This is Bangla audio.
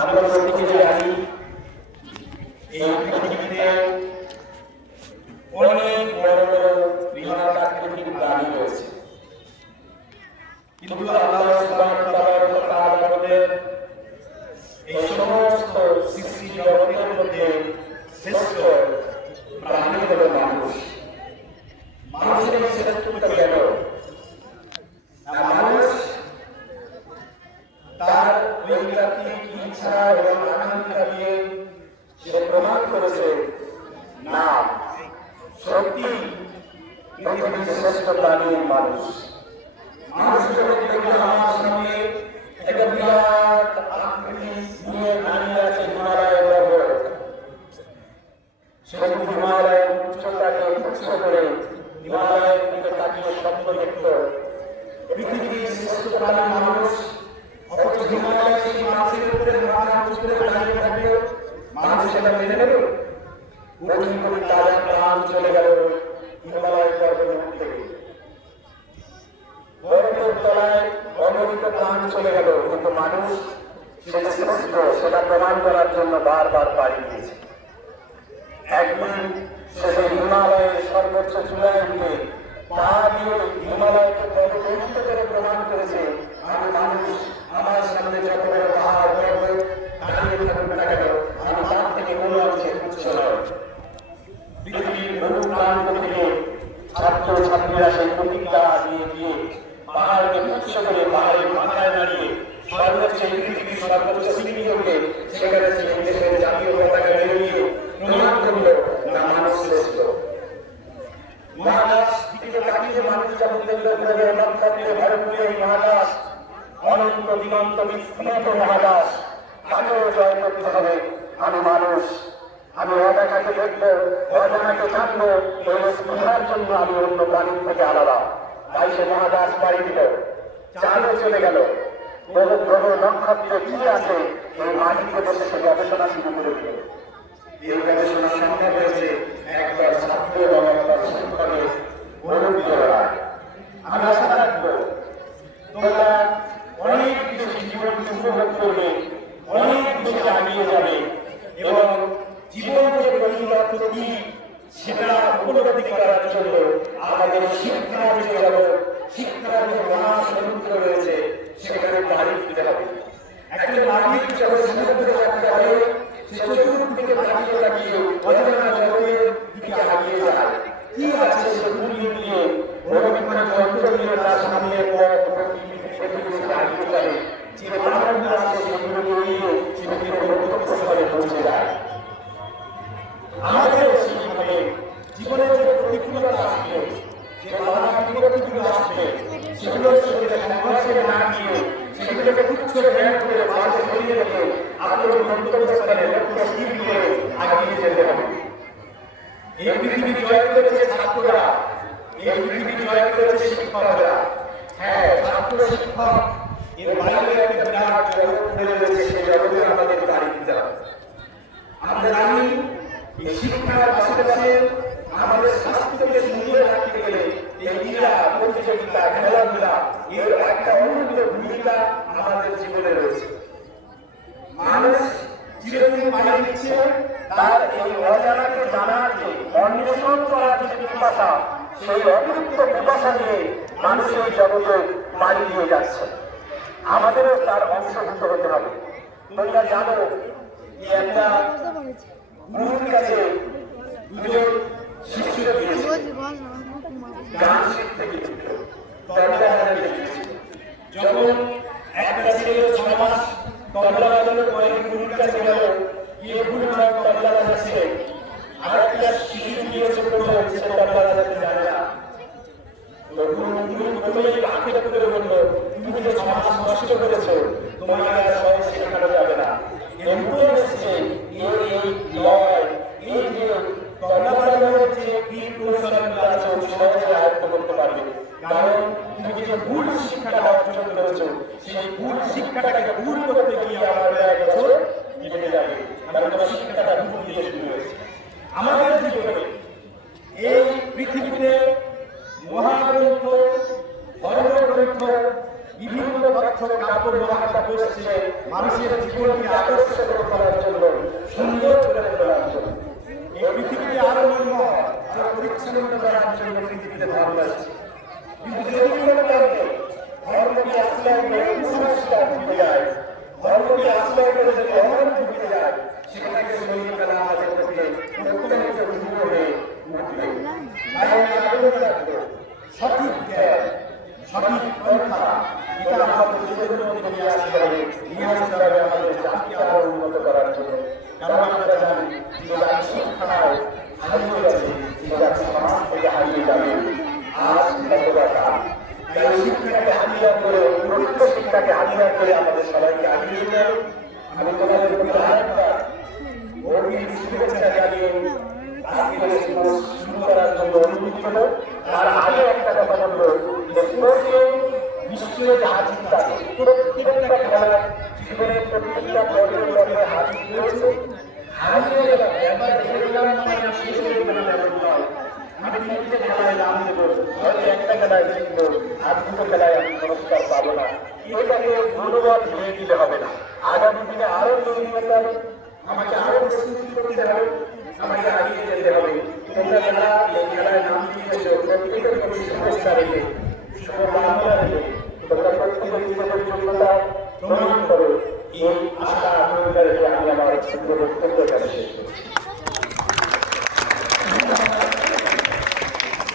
আমরা প্রত্যেকে জানি এই পৃথিবীতে অনেক বড় বড় বৃহৎ আকৃতির প্রাণী রয়েছে, কিন্তু আল্লাহ সুবহানাহু ওয়া তাআলা বলেন এই সমস্ত সৃষ্টি জগতের মধ্যে শ্রেষ্ঠ প্রাণী হলো মানুষ। মানুষের এই শ্রেষ্ঠত্ব কেন? মানুষ তার ঐকান্তিক ইচ্ছা এবং আকাঙ্ক্ষা দিয়ে সে প্রমাণ করেছে না, সত্যি পৃথিবীর শ্রেষ্ঠ প্রাণী মানুষ। মানুষ জগতে আমার সামনে একটা বিরাট আকৃতি নিয়ে দাঁড়িয়ে আছে হিমালয়ের পর্বত। সেই হিমালয়ের উচ্চতাকে তুচ্ছ করে হিমালয়ের দিকে তাকিয়ে স্বপ্ন দেখত পৃথিবীর শ্রেষ্ঠ প্রাণী মানুষ। অথচ হিমালয় সেই মানুষের উপরে মাথা উঁচু করে দাঁড়িয়ে থাকবে, মানুষ সেটা মেনে নেবে? কঠিন করে তাদের প্রাণ চলে গেল হিমালয়ের পর্বতের থেকে, বরফের তলায় অগণিত প্রাণ চলে গেল, কিন্তু মানুষ সেটা শ্রেষ্ঠ সেটা প্রমাণ করার জন্য বারবার পাড়ি দিয়েছে। একদিন সে হিমালয়ের সর্বোচ্চ চূড়ায় উঠে পা দিয়ে হিমালয়কে পরিবর্তিত করে প্রমাণ করেছে আমি মানুষ, আমার সামনে যত বড় পাহাড় পর্বত দাঁড়িয়ে থাকবে না কেন, আমি তার থেকে কোনো অংশে তুচ্ছ নয়। পৃথিবীর বহু প্রান্ত থেকে ছাত্র ছাত্রীরা সেই প্রতিজ্ঞা দিয়ে গিয়ে পাহাড়কে তুচ্ছ করে পাহাড়ের মাথায় দাঁড়িয়ে সর্বোচ্চ পৃথিবীর সর্বোচ্চ শৃঙ্গকে সেখানে সেই দেশের জাতীয় পতাকা নিয়ে প্রমাণ করল না মানুষ শ্রেষ্ঠ। মহাকাশ দিকে তাকিয়ে মানুষ যখন দেখল নক্ষত্রে ভরপুর এই মহাকাশ, অনন্ত দিগন্ত বিস্তৃত মহাকাশ, তাকেও জয় করতে হবে। আমি মানুষ, আমি অদেখাকে দেখবো, অজানাকে জানবো, এই স্পৃহার জন্য আমি অন্য প্রাণীর থেকে আলাদা। তাই সে মহাকাশ পাড়ি দিল, চাঁদে চলে গেল, বহু গ্রহ নক্ষত্রে কি আছে এই মাটিতে বসে সে গবেষণা শুরু করে দিল। এই গবেষণা সম্ভব হয়েছে একবার ছাত্র এবং একবার শিক্ষকের অনুপ্রেরণায়। আমি আশা রাখবো তোমরা অনেক বেশি জীবনকে উপভোগ করবে, অনেক বেশি এগিয়ে যাবে এবং জীবনকে পরিণত কি সেটা উপলব্ধি করার জন্য আমাদের শিক্ষা দিতে হবে। শিক্ষার যে মহাসমুদ্র রয়েছে সেখানে পাড়ি দিতে হবে। একটা নাবিক যখন সমুদ্রে যাত্রা করে সে চতুর্দিকে তাকিয়ে তাকিয়ে অজানা জগতের দিকে এগিয়ে যায়। কি আছে সে ভুলিয়ে দিয়ে অভিজ্ঞ যন্ত্র নিয়ে তার সামনে এগিয়ে যায়, যে বাধাগুলো আছে সেগুলো নিয়ে সেটাকে গন্তব্যস্থলে পৌঁছে যায়। আমাদেরও সেইভাবে জীবনের যে প্রতিকূলতা আসবে, যে বাধা বিপত্তিগুলো আসবে, সেগুলোর সঙ্গে সংঘর্ষে না গিয়ে সেগুলোকে তুচ্ছ জ্ঞান করে পাশে সরিয়ে রেখে আপনার গন্তব্যস্থলে লক্ষ্য স্থির করে এগিয়ে যেতে হবে। এই পৃথিবী জয় করেছে ছাত্ররা, এই পৃথিবী জয় করেছে শিক্ষকরা। হ্যাঁ, ছাত্র শিক্ষক এর বাইরে একটা বিরাট জগৎ ফেলে রয়েছে, সেই জগতে আমাদের পাড়ি দিতে হবে। আমরা জানি এই শিক্ষার আশেপাশে আমাদের স্বাস্থ্যকে সুন্দর রাখতে গেলে এই ক্রীড়া প্রতিযোগিতা খেলাধুলা এর একটা অমূল্য ভূমিকা আমাদের জীবনে রয়েছে। মানুষ চিরদিন পাড়ি দিচ্ছে তার এই অজানাকে জানাকে অন্বেষণ করার যে পিপাসা, সেই অতিরিক্ত পিপাসা নিয়ে মানুষ এই জগতে পাড়ি দিয়ে যাচ্ছে। আমাদেরও তার অংশভূত হতে হবে। তোমরা জানো যে একটা গুরুর কাছে দুজন শিষ্যরা গিয়েছিল, গান শিখতে গিয়েছিল, তবলা বাজাতে গিয়েছিল। যখন একটা ছেলে 6 মাস তবলা বাজানোর পরে গুরুর কাছে গেল, গিয়ে গুরু তবলা বাজাচ্ছে, আর একটা শিশু গিয়েছে প্রথম, সে তবলা বাজাতে জানে না। গুরু প্রথমেই আক্ষেপ করে বলল, তুমি যে 6 মাস কষ্ট করেছো, তোমাকে আর সহজে শেখানো যাবে না। কিন্তু এসছে এর এই লয়, এই যে তবলা বাজানোর যে কৌশলগুলো আছে সহজে আয়ত্ত করতে পারবে। কারণ তুমি যে ভুল শিক্ষাটা অর্জন করেছো, সেই ভুল শিক্ষাটাকে ভুল করতে গিয়ে আমার 1 বছর কেটে যাবে, কারণ তোমার শিক্ষাটা ভুল দিয়ে শুরু হয়েছে। আমাদের জীবনে এই পৃথিবীতে মহাগ্রন্থ, ধর্মগ্রন্থ, বিভিন্ন তথ্য সার্থক কাব্য মহাকাব্য বসছে মানুষের জীবনকে আকর্ষিত করার জন্য, সুন্দর করে তোলার জন্য। এই পৃথিবীতে আরো নির্মল আরো পরিচ্ছন্ন করার জন্য পৃথিবীতে ধর্ম আছে। কিন্তু যদি কোনো কারণে ধর্মকে আশ্রয় করে কুসংস্কার ঢুকে যায়, ধর্মকে আশ্রয় করে যদি অমরত্ব ঢুকে যায়, সেখানে সৈনিকেরা আমাদের প্রতি অত্যন্ত ভিন্ন হয়ে উঠবে। তাই আমি আগ্রহ রাখবো সঠিক জ্ঞান, সঠিক পন্থা এটা আমাদের জীবনের মধ্যে নিয়ে আসতে হবে, আমাদের জাতিকে আরো উন্নত করার জন্য। কারণ আমরা জানি যে জাতি শিক্ষায় হারিয়ে গেছে, যে জাতি সমাজ থেকে হারিয়ে যাবে। আজ কথা তাই শিক্ষাকে হাতিয়ার করে, প্রকৃত শিক্ষাকে হাতিয়ার করে আমাদের সবাইকে আগিয়ে যেতে হবে। আমি তোমাদের প্রতি আরেকটা গভীর শুভেচ্ছা জানিয়ে আজকের শুরু করার জন্য অনুরোধ করবো। আর আগে একটা কথা বলবো, নিশ্চয়ই হাজির থাকে প্রত্যেকটা খেলার জীবনের প্রত্যেকটা পর্যটনে হাজির রয়েছে। হারিয়ে গেলাম একবার খেললাম মানে শেষ হয়ে গেল এমন নয়। আমি তিনটে খেলায় নাম দেবো, হয়তো একটা খেলায় জিতবো, আর দুটো খেলায় আমি পুরস্কার পাবো না। এটাকে মনোবল ভেঙে দিতে হবে না। আগামী দিনে আরো তৈরি হতে হবে, আমাকে আরো প্রস্তুতি করতে হবে, আমাকে আগিয়ে যেতে হবে। তোমরা যারা এই খেলায় নাম দিয়েছো প্রত্যেকের প্রতি শুভেচ্ছা রেখে, শুভকামনা রেখে তোমরা প্রত্যেকের জীবনের যোগ্যতা প্রমাণ করো। এই আশা আকাঙ্ক্ষা রেখে আমি আমার বক্তব্য শেষ করছি।